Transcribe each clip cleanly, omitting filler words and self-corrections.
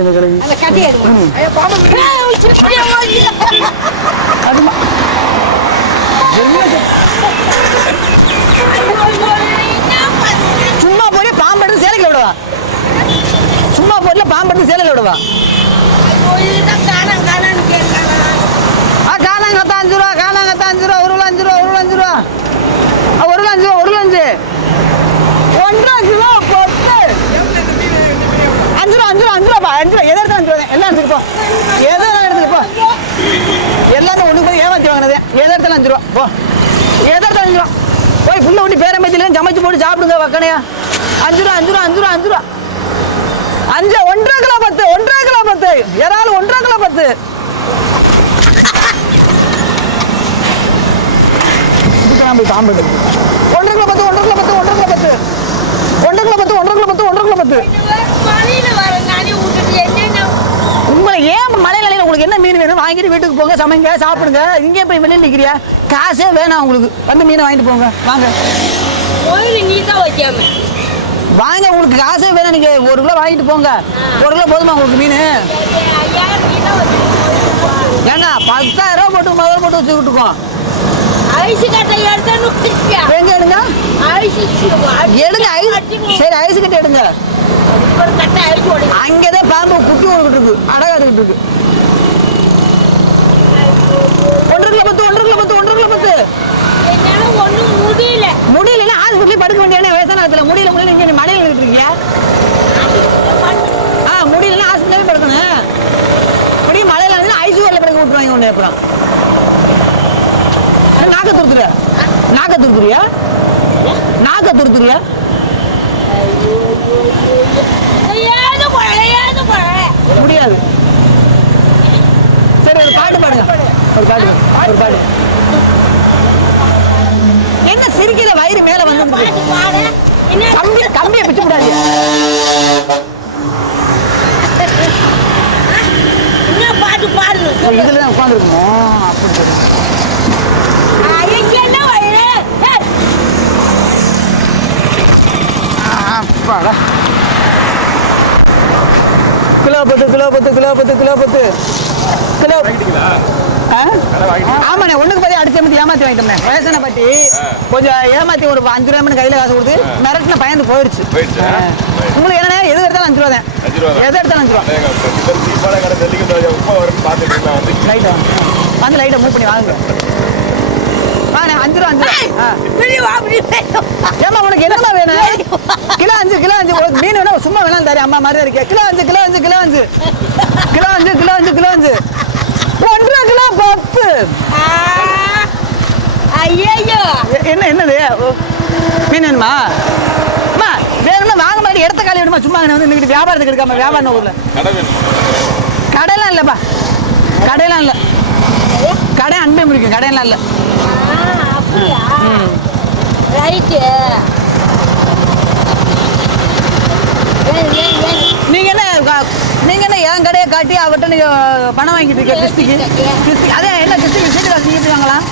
இந்த கிழவி சும்மா போய் பாம்பெடுத்து சேலைக்கு விடுவா சும்மா போட்ல பாம்பெடுத்து சேலையில விடுவா காணாங்கத்தான் 5 ரூபா காணாங்கத்தான் 5 ரூபா 1 கிலோ 5 ரூபா 1 கிலோ 5 ரூபா 1 கிலோ 5 1.5 கிலோ 5 ரூபா 5 ரூபா 5 ரூபா 5 ரூபா எதை எடுத்து 5 ரூபா எல்லாம் எடுத்துக்கப்போ எதை எடுத்துக்கப்போ எல்லாமே ஒன்று போய் ஏமாற்றி வாங்கினது எதை எடுத்தாலும் 5 ரூபா போ எதை எடுத்தாலும் 5 ரூபா போய் புள்ள ஊட்டி பேரம்பத்திலாம் சமைச்சு போட்டு சாப்பிடுங்க வக்கனையா 5 ரூபா 5 ரூபா 5 ரூபா 5 ரூபா 5 1.5 கிலோ 10 1.5 கிலோ 10 யாராலும் 1.5 கிலோ 10 பாம்பு 1.5 kilo 10 1.5 kilo 10 1.5 kilo 10 1.5 kilo 10 1.5 kilo 10 உங்களை ஏன் மழை நிலையில உங்களுக்கு என்ன மீன் வேணும் வாங்கிட்டு வீட்டுக்கு போங்க சமைங்க சாப்பிடுங்க இங்கே போய் வெளியில் நிற்கிறியா காசே வேணாம் உங்களுக்கு வந்து மீனை வாங்கிட்டு போங்க வாங்க வாங்க உங்களுக்கு காசே வேணாம் நீங்க 1 கிலோ வாங்கிட்டு போங்க 1 கிலோ போதுமா உங்களுக்கு மீன் ஏங்க 10,000 ரூபா போட்டு முதல்ல போட்டு வச்சுக்கிட்டு இருக்கோம் எங்க எடுங்க எடுங்க சரி ஐஸ் கட்டை எடுங்க அங்கதான் பாம்பு குட்டி ஓடிக்கிட்டு இருக்கு அடகாதுக்கிட்டு இருக்கு 1.5 கிலோ 10 1.5 கிலோ 10 1.5 கிலோ 10 முடியல ஆஸ்பத்திரி படுக்க வேண்டிய வயசான காலத்துல முடியல நீங்க மலையில நின்றுட்டு இருக்கீங்க முடியல ஆஸ்பத்திரி படுக்கணும் முடிய மலையில இருந்து ஐசியூல படுக்க விட்டுருவாங்க ஒண்ணு அப்புறம் நாக்க துருத்துறியா முடியாது சரி ஒரு பாட்டு பாடுங்க ஒரு பாட்டு என்ன சிரிக்கிற வயிறு மேல வந்து கம்பியை பிச்சு விடாது பாட்டு பாடு இதுலதான் உட்காந்துருக்கணும் அப்படி கிலோ 10 ஆமாண்ணே ஒண்ணுக்கு பத்தி அடிச்சு ஏமாத்தி வாங்கிட்டோம்ண்ணே வயசான பாட்டி கொஞ்சம் ஏமாத்தி ஒரு 5 ரூபா கையில காசு கொடுத்து மிரட்டின பயந்து போயிடுச்சு உங்களுக்கு என்ன எது எடுத்தாலும் 5 ரூபா தான் எது எடுத்தாலும் 5 ரூபா வந்து லைட்டா மூவ் பண்ணி வாங்க 5 ரூபா ஏமா உனக்கு என்னமா வேணும் கிலோ 5 உனக்கு மீன் வேணும் சும்மா வேணாம் தாரு அம்மா மாதிரி இருக்கே kilo 5 kilo 5 kilo 5 kilo 5 kilo 5 kilo 5 1.5 kilo 10 ஐயோ என்னது மீன் வேணுமா அம்மா வேணும்னா வாங்க மாதிரி இடத்த காலி விடுமா சும்மா வந்து இன்னைக்கு வியாபாரத்துக்கு இருக்காம வியாபாரம் ஊர்ல கடையெல்லாம் இல்லப்பா கடையெல்லாம் இல்லை கடை அன்பே முடிக்கும் கடையெல்லாம் இல்லை நீங்க என்ன என் கடையை காட்டி அவர்கிட்ட நீங்க பணம் வாங்கிட்டு இருக்க டிஸ்ட்ரிக்ட் அதே என்ன டிஸ்ட்ரிக்ட் வாங்கலாம்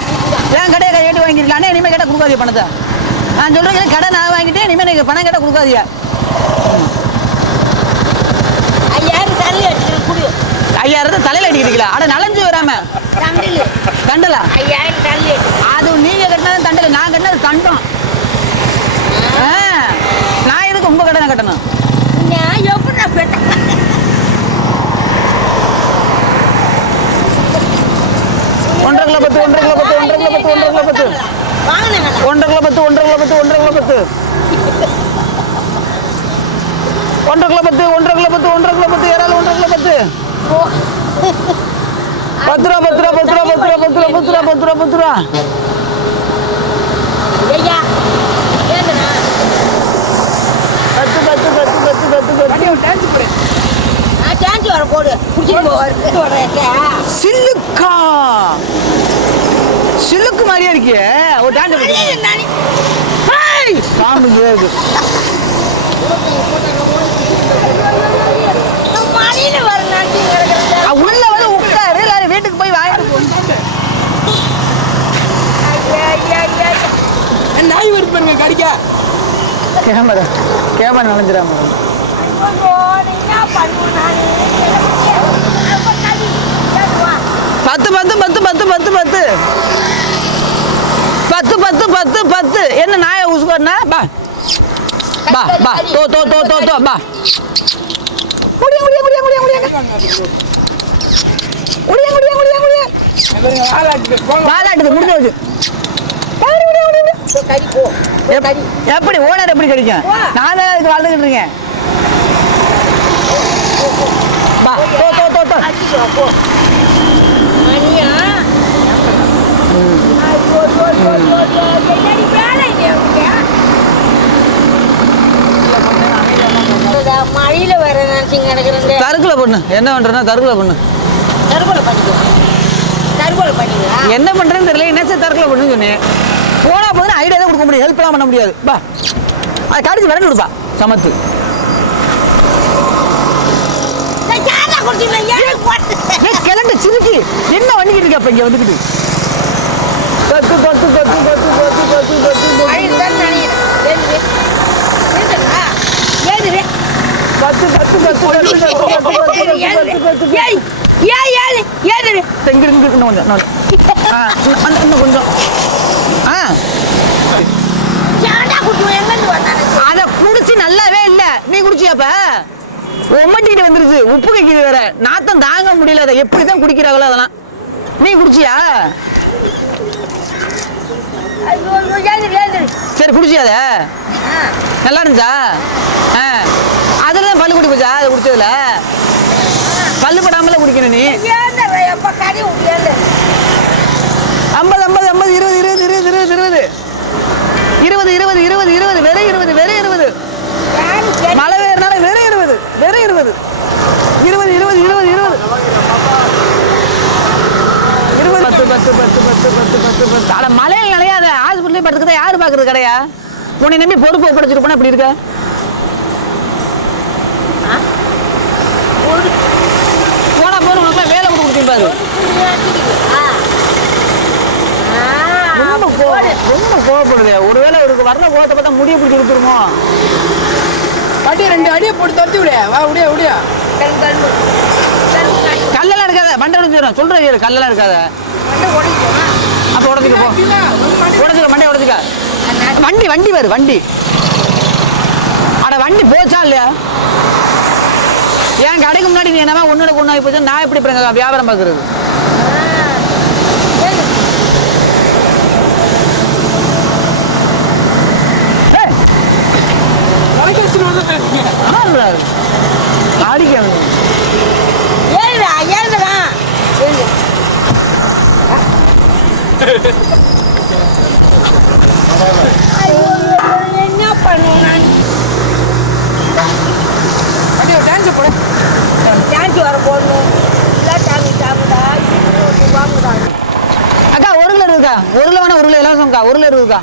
என் கடையை கையெட்டு வாங்கிருக்கலானே இனிமேல் கேட்டால் கொடுக்காதீங்க பணத்தை நான் சொல்றேன் கடை நான் வாங்கிட்டு இனிமேல் நீங்க பணம் கேட்டால் கொடுக்காதீங்க 5000 தலையில அடிக்கிறீங்களா அட நலஞ்சு வராம தண்டலா அது நீங்க கட்டினது தண்டல நான் கட்டினது தண்டம் நான் எதுக்கு உங்க கடனை கட்டணும் 1.5 kilo 10 1.5 kilo 10 1.5 kilo 10 1.5 kilo 10 1.5 kilo 10 1.5 kilo 10 1.5 kilo 10 1.5 kilo 10 1.5 kilo 10 1.5 kilo 10 யாரால 1.5 கிலோ 10 10 ரூபா ஐயா ஏண்டா 10 டான்ஸ் போறேன் நான் டான்ஸ் வர போடு குடிச்சிட்டு போறேன் சில்லுக்கு மாதிரியே இருக்கியே ஒரு டான்ஸ் ஹேய் பாம்பு ஏறுது மாடியில வர நாட்டி கிடக்குறா உள்ள வந்து உட்காரு எல்லாரும் வீட்டுக்கு போய் வாங்கிட்டு போ நாய் வருது பாருங்க கடிக்க கேமரா நனைஞ்சிராம பத்து பத்து பத்து பத்து பத்து பத்து பத்து பத்து பத்து பத்து என்ன நாயை உசுக்கா பா பா பா தோ தோ தோ தோ தோ பா முடிய முடிய முடிய முடிய முடிய முடிய முடிய முடிய முடிய பாலாட்டுக்கு முடிஞ்சு வச்சு எப்படி ஓனர் எப்படி கிடைக்கும் நான் தான் அதுக்கு வாழ்ந்துக்கிட்டு இருக்கேன் பா தோ தோ தோ தோ மழையில வர நினைச்சிங்க நினைக்கிறேன். தற்கொலை பண்ணு என்ன பண்றேன்னா தற்கொலை பண்ணு. தற்கொலை பண்ணிக்கலாம். என்ன பண்றேன்னு தெரியல என்ன தற்கொலை பண்ணுன்னு சொன்னேன். போனா போதும் ஐடியா தான் கொடுக்க முடியும், ஹெல்ப்லாம் பண்ண முடியாது. பா அதை கடிச்சு விரண்டு கொடுப்பா சமத்து. கிளண்டு சிரிக்கி என்ன பண்ணிக்கிட்டு இருக்க அப்ப இங்க வந்துக்கிட்டு பத்து பத்து பத்து பத்து பத்து பத்து பத்து அத குடிச்சு நல்லாவே இல்ல. நீ குடிச்சியாப்ப ஒம்மட்டிட்டு வந்துருச்சு, உப்பு கைக்குது வேற, நாத்தம் தாங்க முடியல. அதை எப்படிதான் குடிக்கிறாங்களோ அதெல்லாம். நீ குடிச்சியா? சரி குடிச்சியாத நல்லா இருந்துச்சா? அதுலதான் பல்லு குடி போச்சா? அதை குடிச்சதுல பல்லு படாமல குடிக்கணும் நீ. 50 50 50 20 20 20 20 20 20 20 வெறும் 20 வெறும் 20 மழை வேறனால வெறும் 20 வெறும் 20 20 20 20 20 10 10 10 10 10 10 10 அட மழையில் நிலையாத ஹாஸ்பிட்டலே படுத்துக்கதான் யாரு பாக்குறது கடையா? உன்னை நம்பி பொறுப்பு ஒப்படைச்சிருப்பா அப்படி இருக்க. போனா போற உனக்கு வேலை கூட கொடுத்துருப்பாரு. ரொம்ப கோவப்படுது. ஒருவேளை இருக்கு வர்ற கோவத்தை பார்த்தா முடிய பிடிச்சி கொடுத்துருமோ? அடி 2 அடியை போட்டு தடுத்து விட வா விடியா விடியா. கல்லெல்லாம் இருக்காத மண்டை உடஞ்சிடும் சொல்றேன். கல்லெல்லாம் இருக்காத அப்ப உடஞ்சுக்க போ. உடஞ்சுக்க மண்டை உடஞ்சுக்க. வண்டி வண்டி வரு வண்டி. அட வண்டி போச்சா இல்லையா? என் கடைக்கு முன்னாடி நீ என்னவா ஒன்னோட கொண்டாடி போச்சு. நான் எப்படி வியாபாரம் பார்க்கறது? என்ன பண்ணுவோம் நான்? டான்ஸ் போட டான்ஸ் வர போடணும். அக்கா 1 கிலோ இருக்கா? 1 கிலோ வேணா 1 கிலோ இலவசம்க்கா. 1 கிலோ இருக்கா?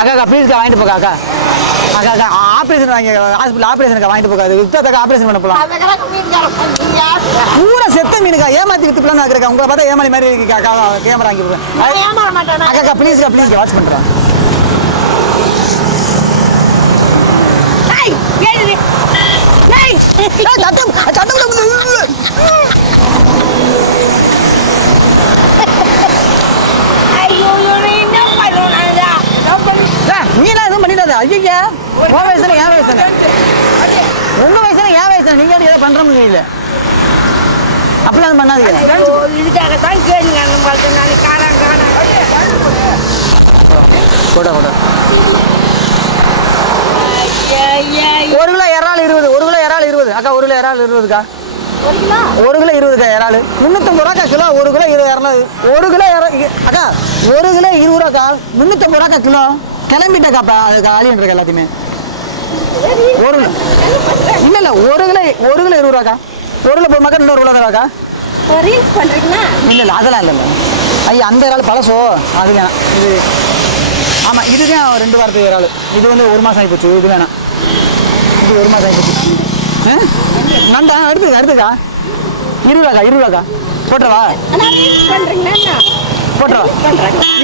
அக்கா ப்ளீஸ்க்கா வாங்கிட்டு போக்கா. அக்கா அக்கா அக்கா ஆப்ரேஷன் வாங்கி ஹாஸ்பிட்டல் ஆப்ரேஷனுக்கா வாங்கிட்டு போக்காது. வித்தக்கா ஆப்ரேஷன் பண்ண போலாம். பூரா செத்த மீனுக்கா ஏமாத்தி வித்து பிளான் ஆக்குறக்கா. உங்களை பார்த்தா ஏமாளி மாதிரி இருக்கா. கேமரா வாங்கி போவேன். அக்கா ப்ளீஸ்க்கா ப்ளீஸ்க்கா வாட்ச் பண்ணுறேன். நீலாம் எதுவும் பண்ணிடாத. ஐயா உன் வயசுல என் வயசு உங்க வயசுல என் வயசு நீங்க ஏதோ பண்ற முடியல. அப்படிலாம் பண்ணாதீங்க. இதுக்காகத்தான் கேளுங்க. கூட கூட 1 கிலோ இறால் 20. 1 கிலோ இறால் 20. அக்கா 1 கிலோ இறால் 20க்கா. 1 கிலோ 20க்கா இறால் 350 ரூபாக்கா கிலோ. 1 கிலோ 20 1 கிலோ அக்கா 1 கிலோ 20 ரூபாக்கா. 350 ரூபாக்கா கிலோ. கிளம்பிட்டக்காப்பா அதுக்கு ஆலியன்றிருக்க எல்லாத்தையுமே. இல்ல இல்ல 1 கிலோ 20 ரூபாக்கா. 1 கிலோ மக்கள் 1 கிலோ தானாக்கா. இல்ல இல்ல அதெல்லாம் இல்ல. ஐயா அந்த இறால் பழசோ அது வேணாம். இது ஆமா இதுதான் 2 வாரத்துக்கு இறால். இது வந்து 1 மாசம் ஆகி போச்சு. இது வேணாம். இது 1 மாசம் ஆகி போச்சு. நண்டா எடுத்துக்கா 20 ரூபாக்கா. 20 ரூபாக்கா போட்டுறவா போட்டுறவா.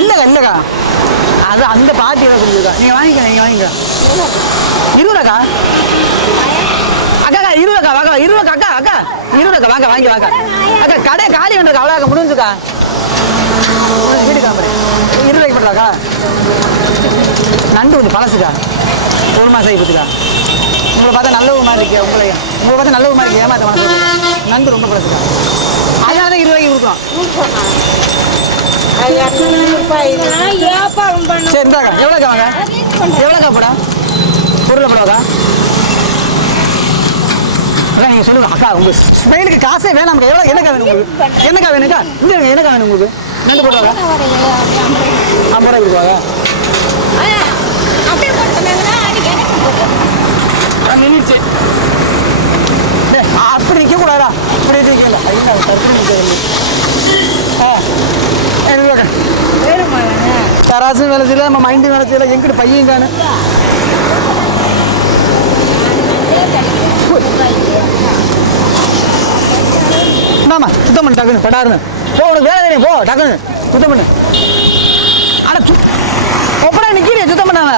இல்லக்கா இல்லக்கா அது அந்த பாட்டி ஏதாவது சொல்லியிருக்கா. நீங்க வாங்கிக்க 20 ரூபாக்கா. 20 வாங்க 20 அக்கா 20 வாங்க வாங்கி வாங்க அக்கா கடை காலி பண்ணுறக்கா அவ்வளோ முடிஞ்சுக்கா வீடு காம்பு 20 பண்ணுறாக்கா நண்டு ஒன்று பழசுக்கா 1 மாதம் ஆகிப்போச்சுக்கா உங்களை பார்த்தா நல்ல ஒரு மாதிரி இருக்கே உங்களை பார்த்தா நல்ல ஒரு மாதிரி இருக்கு ஏமாத்த மனசு நண்டு ரொம்ப பழசுக்கா அதனால தான் 20 கொடுக்குறோம் வியாபாரம் பண்ண சரி இந்தாக்கா எவ்வளோக்கா வாங்க எவ்வளோக்கா போடா பொருளை போடாக்கா அக்கா நீங்கள் சொல்லுங்க அக்கா உங்க ஸ்மைலுக்கு காசே வேணாம் எவ்வளோ என்னக்கா வேணும் உங்களுக்கு என்னக்கா வேணுக்கா இந்த என்னக்கா வேணும் உங்களுக்கு நண்டு போட்டாக்கா 50 ரூபாய்க்கு கொடுப்பாங்க அப்படியே போட்டுருந்தாங்கன்னா அதுக்கு எனக்கு மினிச்சு அப்படி நிற்கக்கூடாதா இப்படி நிற்கல ஐயா தற்பி நிற்க தராசும் வேலை செய்யல நம்ம மைண்டும் வேலை செய்யல எங்கிட்டு பையன் காணு என்னம்மா சுத்தம் பண்ணு டக்குன்னு படாருன்னு போ உனக்கு வேலை தெரியும் போ டக்குன்னு சுத்தம் பண்ணு ஆனால் ஒப்படா நிற்கிறே சுத்தம் பண்ணாம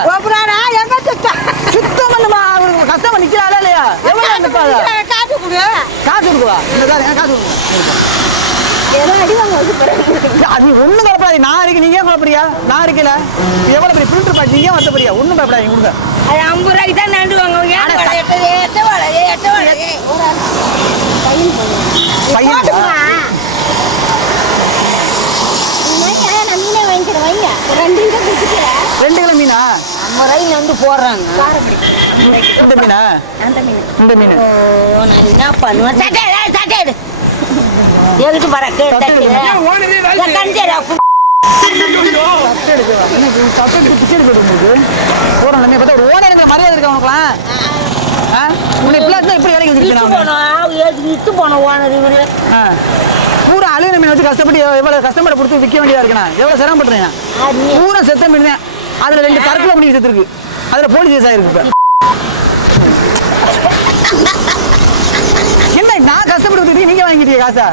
சுத்தம் பண்ணுமா அவருக்கு கஷ்டமா நிற்கிறாளா இல்லையா எவ்வளோ நிற்பாங்க காசு கொடு காசு கொடுக்குவா இந்த காசு கொடுங்க ஏதோ அடி வாங்க வந்து அது ஒன்றும் கலப்படாது நான் இருக்கு நீங்க ஏன் குழப்பறியா நான் இருக்கல எவ்வளோ பெரிய ஃபில்டர் பாட்டி நீங்க வருத்தப்படியா ஒன்றும் பயப்படாது கொடுங்க அது 50 ரூபாய்க்கு தான் நண்டு வாங்குவாங்க பையன் ரெண்டு கிலோ மீனா 50 ரூபாய்க்கு நண்டு போடுறாங்க இந்த மீனா இந்த மீன் நான் என்ன பண்ணுவேன் சட்டை எதுக்கு வர ஓனரே வேலை மரியாதை இருக்கா உனக்குலாம் இப்படி வேலைக்கு இத்து போன ஓனர் இவரு பூரா அழுகிற மீன் வச்சு கஷ்டப்பட்டு எவ்வளவு கஷ்டப்பட கொடுத்து விற்க வேண்டியதா இருக்குண்ணா எவ்வளவு சிரமப்படுறேன் பூரா செத்த மீன் தான் அதுல 2 தற்கொலை பண்ணி செத்துருக்கு அதுல போலீஸ் கேஸ் ஆயிருக்கு என்ன நான் கஷ்டப்பட்டு நீங்க வாங்கிட்டீங்க காசா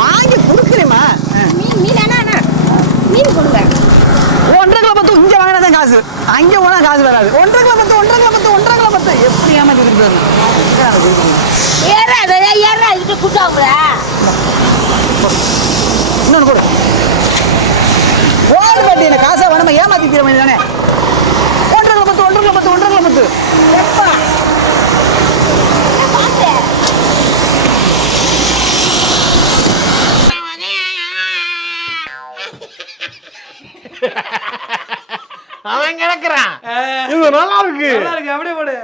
வாங்கி கொடுக்குறேம்மா மீன் கொடுங்க 1.5 கிலோ 10 இங்க வாங்கினா தான் காசு அங்கே போனா காசு வராது 1.5 கிலோ 10 எப்படி ஏமாத்தி கொடுத்துருங்க ஏறா இது குட்டாங்கள இன்னொன்று கொடு ஓடு பாட்டி என்ன காசா வேணுமா ஏமாத்தி தீர மாதிரி தானே 1.5 கிலோ 10 எப்பா அவன் கிடக்குறான் இது நல்லா இருக்கு அப்படியே போடு